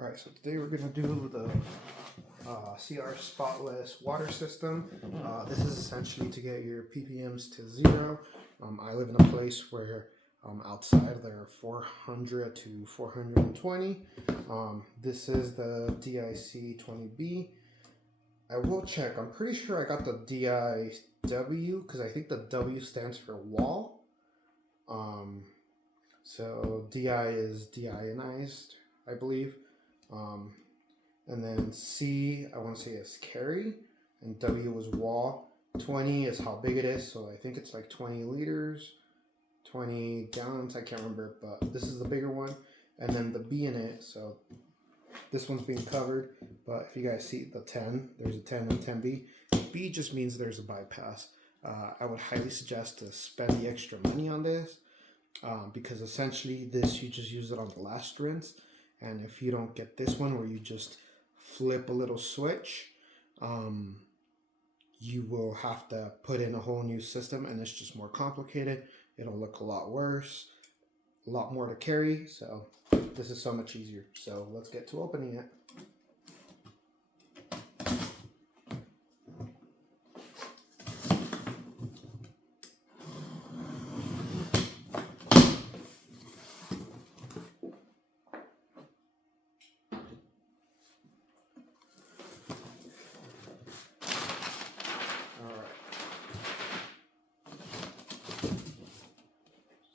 Alright, so today we're going to do the CR Spotless water system. This is essentially to get your ppms to 0. I live in a place where outside there are 400 to 420. This is the DIW-20B. I will check. I'm pretty sure I got the DIW because I think the W stands for wall. So DI is deionized, I believe. And then C, I want to say is carry, and W is wall. 20 is how big it is, so I think it's like 20 liters, 20 gallons, I can't remember, but this is the bigger one. And then the B in it, so this one's being covered, but if you guys see the 10, there's a 10 and 10B. B just means there's a bypass. I would highly suggest to spend the extra money on this, because essentially this, you just use it on the last rinse. And if you don't get this one where you just flip a little switch, you will have to put in a whole new system, and it's just more complicated. It'll look a lot worse, a lot more to carry. So this is so much easier. So let's get to opening it.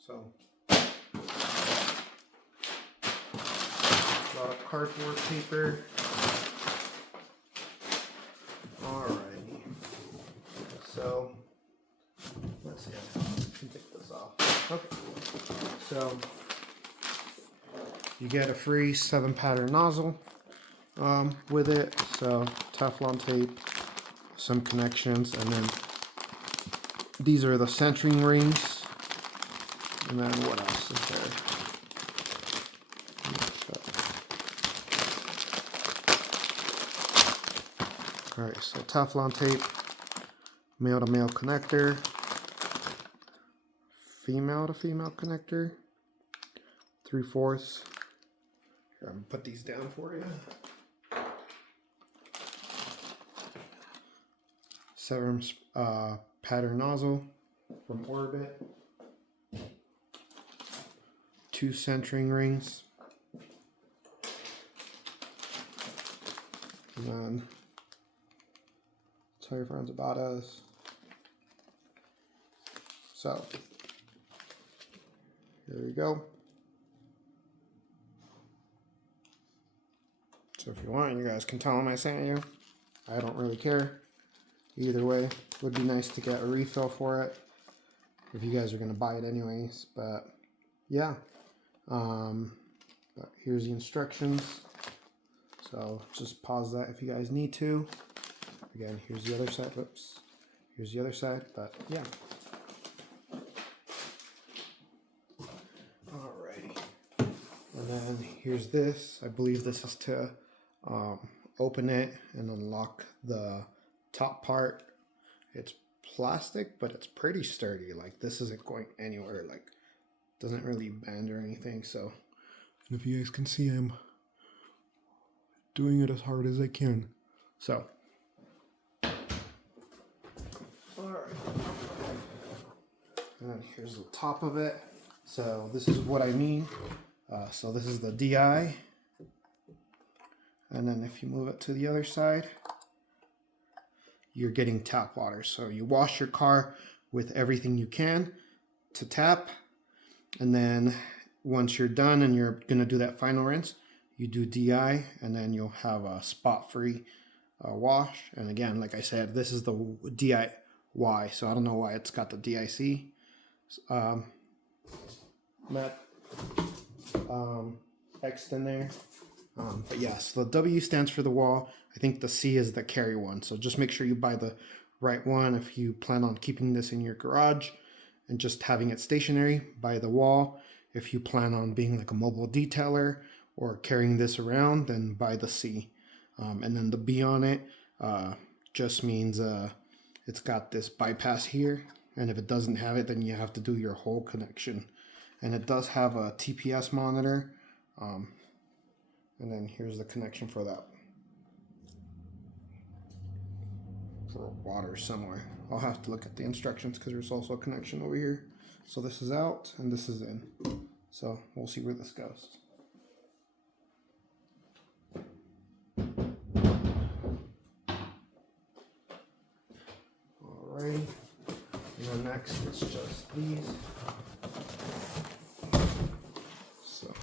So, a lot of cardboard paper. Alrighty. So, let's see. I can take this off. Okay. So, you get a free 7-pattern nozzle with it. So, Teflon tape, some connections, and then these are the centering rings. And then what else is there? Alright, so Teflon tape, male to male connector, female to female connector, 3/4. Here, I'm gonna put these down for you. 7-pattern nozzle from Orbit. 2 centering rings, and then tell your friends about us. So here we go. So if you want, you guys can tell them I sent you. I don't really care. Either way, would be nice to get a refill for it if you guys are going to buy it anyways. But yeah. But here's the instructions, so just pause that if you guys need to. Again, here's the other side. Whoops, here's the other side. But yeah, alrighty. And then here's this. I believe this is to open it and unlock the top part. It's plastic, but it's pretty sturdy. Like, this isn't going anywhere. Like, doesn't really bend or anything. So if you guys can see, I'm doing it as hard as I can. So alright, and then here's the top of it. So this is what I mean. So this is the DI, and then if you move it to the other side, you're getting tap water. So you wash your car with everything you can to tap. And then once you're done and you're going to do that final rinse, you do DI, and then you'll have a spot-free wash. And again, like I said, this is the DIY, so I don't know why it's got the DIC X in there. But yes, the W stands for the wall. I think the C is the carry one. So just make sure you buy the right one if you plan on keeping this in your garage and just having it stationary. By the wall. If you plan on being like a mobile detailer or carrying this around, then buy the C. And then the B on it just means it's got this bypass here, and if it doesn't have it, then you have to do your whole connection. And it does have a TPS monitor, And then here's the connection for that. For water somewhere. I'll have to look at the instructions because there's also a connection over here. So this is out and this is in. So we'll see where this goes. Alrighty. And then next it's just these. So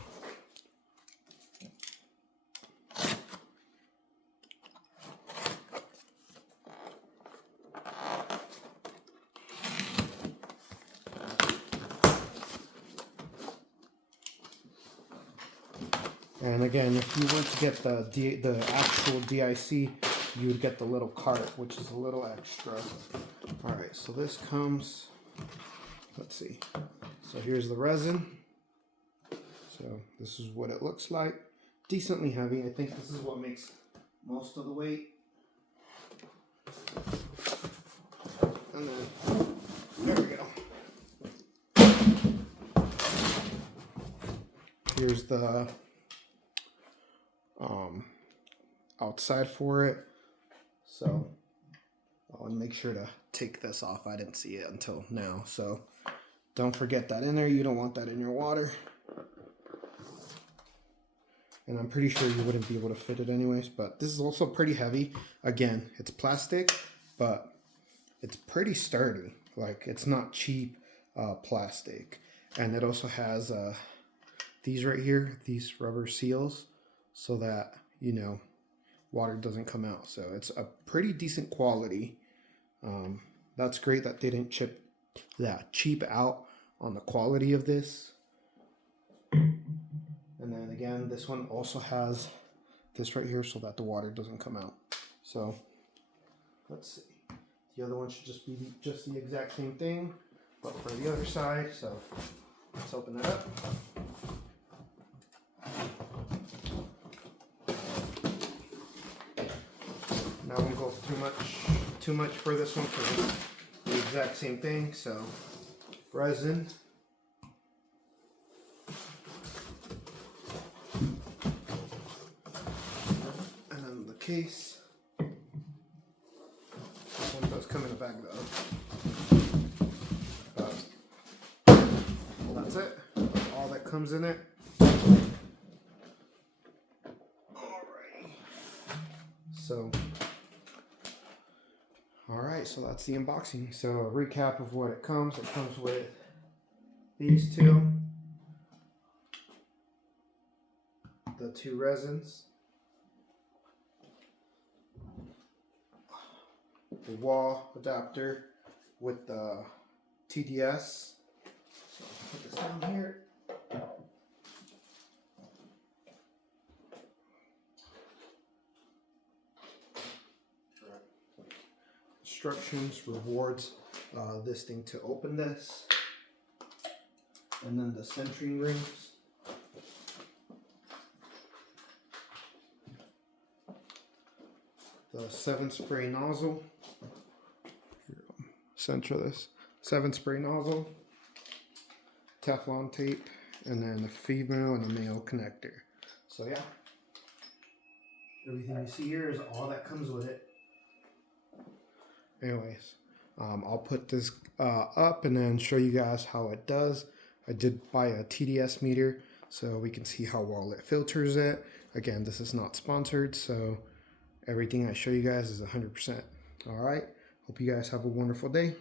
and again, if you were to get the actual DIC, you would get the little cart, which is a little extra. All right, so this comes, let's see. So here's the resin. So this is what it looks like. Decently heavy. I think this is what makes most of the weight. And then, there we go. Here's the outside for it. So I'll make sure to take this off. I didn't see it until now. So don't forget that in there. You don't want that in your water. And I'm pretty sure you wouldn't be able to fit it anyways, but this is also pretty heavy. Again, it's plastic, but it's pretty sturdy. Like, it's not cheap plastic. And it also has these right here, these rubber seals, so that, you know, water doesn't come out. So it's a pretty decent quality. That's great that they didn't cheap out on the quality of this. And then again, this one also has this right here so that the water doesn't come out. So let's see. The other one should just be just the exact same thing, but for the other side. So let's open that up. Now I won't go too much for this one because it's the exact same thing. So resin. And then the case. This one does come in a bag though. Well, that's it. All that comes in it. So, alright, so that's the unboxing. So a recap of what it comes with these two, the two resins, the wall adapter with the TDS. So I'll put this down here. Instructions, rewards, this thing to open this, and then the centering rings, the 7-spray nozzle, center this, 7-spray nozzle, Teflon tape, and then a female and a male connector. So yeah, everything you see here is all that comes with it. Anyways, I'll put this up and then show you guys how it does. I did buy a TDS meter so we can see how well it filters it. Again, this is not sponsored, so everything I show you guys is 100%. All right, hope you guys have a wonderful day.